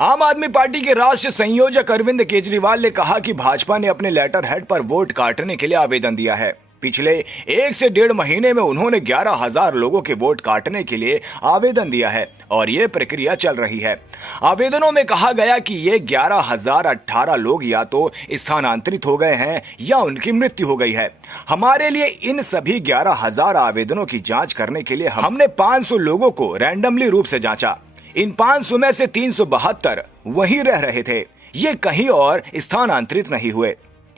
आम आदमी पार्टी के राष्ट्रीय संयोजक अरविंद केजरीवाल ने कहा कि भाजपा ने अपने लेटर हेड पर वोट काटने के लिए आवेदन दिया है। पिछले 1 से 1.5 महीने में उन्होंने 11,000 लोगों के वोट काटने के लिए आवेदन दिया है और ये प्रक्रिया चल रही है। आवेदनों में कहा गया कि ये 11,018 लोग या तो स्थानांतरित हो गए हैं या उनकी मृत्यु हो गई है। हमारे लिए इन सभी 11,000 आवेदनों की जांच करने के लिए हमने 500 लोगों को रैंडमली रूप से जांचा। इन 500 में से 372 वहीं रह रहे थे, ये कहीं और स्थानांतरित नहीं हुए।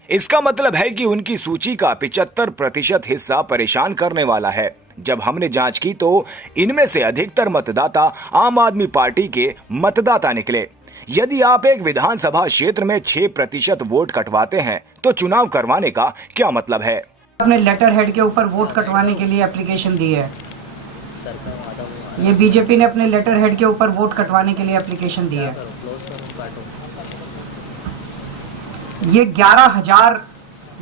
इसका मतलब है कि उनकी सूची का 75% हिस्सा परेशान करने वाला है। जब हमने जांच की तो इनमें से अधिकतर मतदाता आम आदमी पार्टी के मतदाता निकले। यदि आप एक विधानसभा क्षेत्र में 6% वोट कटवाते हैं तो चुनाव करवाने का क्या मतलब है? अपने लेटर हेड के ऊपर वोट कटवाने के लिए एप्लीकेशन दी है। ये बीजेपी ने अपने लेटर हेड के ऊपर वोट कटवाने के लिए एप्लीकेशन दी है। ये 11,000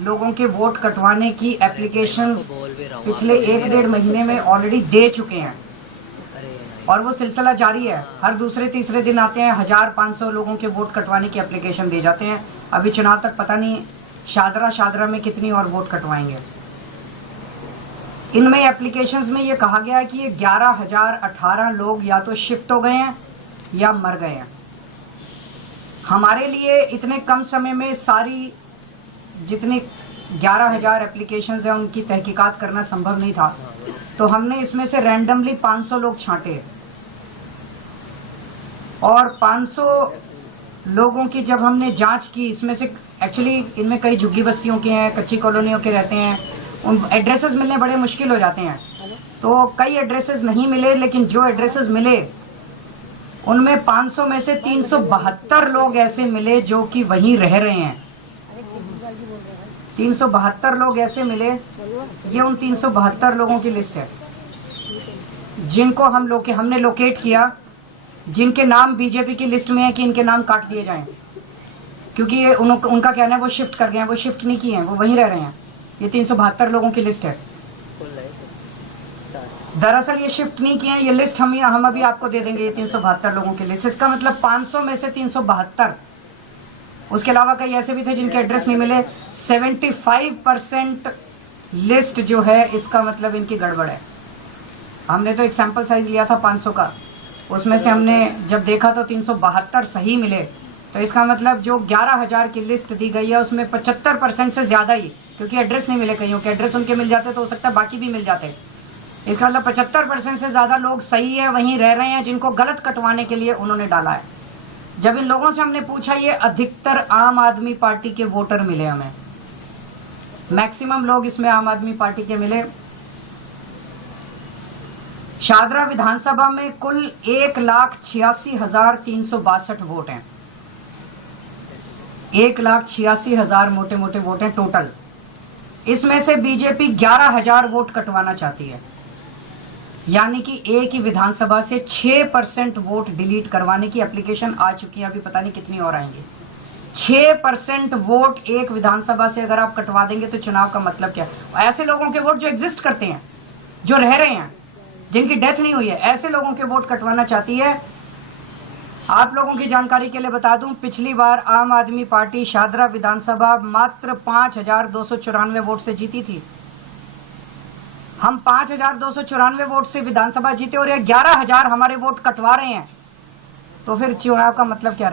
लोगों के वोट कटवाने की एप्लीकेशन पिछले 1-1.5 महीने में ऑलरेडी दे चुके हैं और वो सिलसिला जारी है। हर दूसरे तीसरे दिन आते हैं, 1,500 लोगों के वोट कटवाने की एप्लीकेशन दे जाते हैं। अभी चुनाव तक पता नहीं शादरा में कितनी और वोट कटवाएंगे। इनमें एप्लीकेशंस में ये कहा गया है कि ये 11,018 लोग या तो शिफ्ट हो गए हैं या मर गए हैं। हमारे लिए इतने कम समय में सारी जितनी 11,000 एप्लीकेशंस हैं उनकी तहकीकात करना संभव नहीं था, तो हमने इसमें से रैंडमली 500 लोग छांटे और 500 लोगों की जब हमने जांच की, इसमें से एक्चुअली इनमें कई झुग्गी बस्तियों के हैं, कच्ची कॉलोनियों के रहते हैं, उन एड्रेसेस मिलने बड़े मुश्किल हो जाते हैं। तो कई एड्रेसेस नहीं मिले, लेकिन जो एड्रेसेस मिले उनमें 500 में से 372 लोग ऐसे मिले जो कि वहीं रह रहे हैं। 372 लोग ऐसे मिले, ये उन 372 लोगों की लिस्ट है जिनको हमने लोकेट किया, जिनके नाम बीजेपी की लिस्ट में है कि इनके नाम काट दिए जाएं, क्योंकि ये उनका कहना है वो शिफ्ट कर गए हैं। वो शिफ्ट नहीं किए हैं, वो वहीं रह रहे हैं। ये 372 लोगों की लिस्ट है। दरअसल ये शिफ्ट नहीं किए हैं, ये लिस्ट हम अभी आपको दे देंगे, ये 372 लोगों की लिस्ट। इसका मतलब 500 में से 372, उसके अलावा कई ऐसे भी थे जिनके एड्रेस नहीं मिले। 75% लिस्ट जो है, इसका मतलब इनकी गड़बड़ है। हमने तो एक सैंपल साइज लिया था 500 का, उसमें से हमने जब देखा तो 372 सही मिले। तो इसका मतलब जो 11,000 की लिस्ट दी गई है उसमें 75% से ज्यादा ही, क्योंकि एड्रेस नहीं मिले, कईयों के एड्रेस उनके मिल जाते तो हो सकता है बाकी भी मिल जाते। इसका मतलब 75% से ज्यादा लोग सही है, वहीं रह रहे हैं, जिनको गलत कटवाने के लिए उन्होंने डाला है। जब इन लोगों से हमने पूछा, ये अधिकतर आम आदमी पार्टी के वोटर मिले हमें, मैक्सिमम लोग इसमें आम आदमी पार्टी के मिले। शादरा विधानसभा में कुल 1,86,362 वोट हैं। 1,86,000 मोटे मोटे वोट हैं टोटल। इसमें से बीजेपी 11,000 वोट कटवाना चाहती है, यानी कि एक ही विधानसभा से 6% वोट डिलीट करवाने की एप्लीकेशन आ चुकी है। अभी पता नहीं कितनी और आएंगी। 6% वोट एक विधानसभा से अगर आप कटवा देंगे तो चुनाव का मतलब क्या? ऐसे लोगों के वोट जो एग्जिस्ट करते हैं, जो रह रहे हैं, जिनकी डेथ नहीं हुई है, ऐसे लोगों के वोट कटवाना चाहती है। आप लोगों की जानकारी के लिए बता दूं, पिछली बार आम आदमी पार्टी शादरा विधानसभा मात्र 5,294 वोट से जीती थी। हम 5,294 वोट से विधानसभा जीते और ये 11,000 हमारे वोट कटवा रहे हैं, तो फिर चुनाव का मतलब क्या?